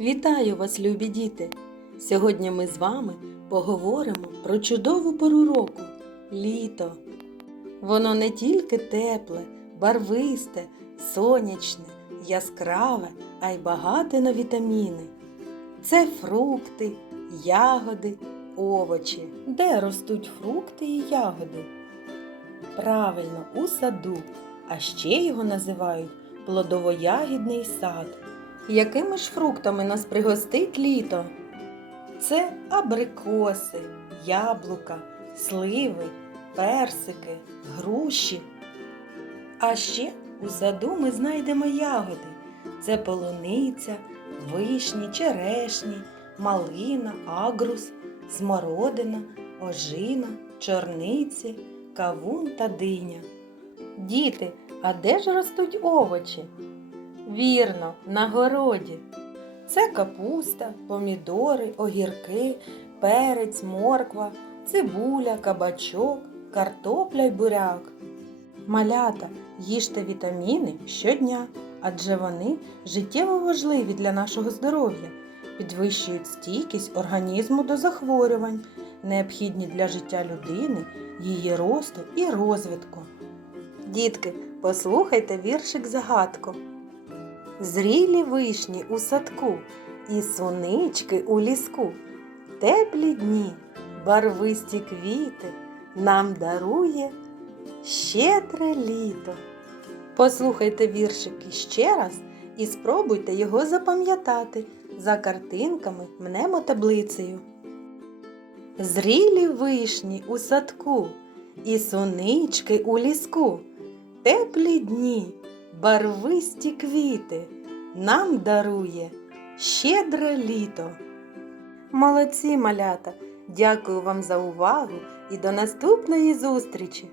Вітаю вас, любі діти! Сьогодні ми з вами поговоримо про чудову пору року літо. Воно не тільки тепле, барвисте, сонячне, яскраве, а й багате на вітаміни. Це фрукти, ягоди, овочі. Де ростуть фрукти і ягоди? Правильно, у саду, а ще його називають плодово-ягідний сад. Якими ж фруктами нас пригостить літо? Це абрикоси, яблука, сливи, персики, груші. А ще у саду ми знайдемо ягоди. Це полуниця, вишні, черешні, малина, агрус, смородина, ожина, чорниці, кавун та диня. Діти, а де ж ростуть овочі? Вірно, на городі. Це капуста, помідори, огірки, перець, морква, цибуля, кабачок, картопля й буряк. Малята, їжте вітаміни щодня, адже вони життєво важливі для нашого здоров'я, підвищують стійкість організму до захворювань, необхідні для життя людини, її росту і розвитку. Дітки, послухайте віршик загадку. Зрілі вишні у садку і сунички у ліску. Теплі дні, барвисті квіти нам дарує щедре літо. Послухайте віршики ще раз і спробуйте його запам'ятати за картинками мнемотаблицею. Зрілі вишні у садку і сунички у ліску. Теплі дні, барвисті квіти нам дарує щедре літо. Молодці малята! Дякую вам за увагу і до наступної зустрічі!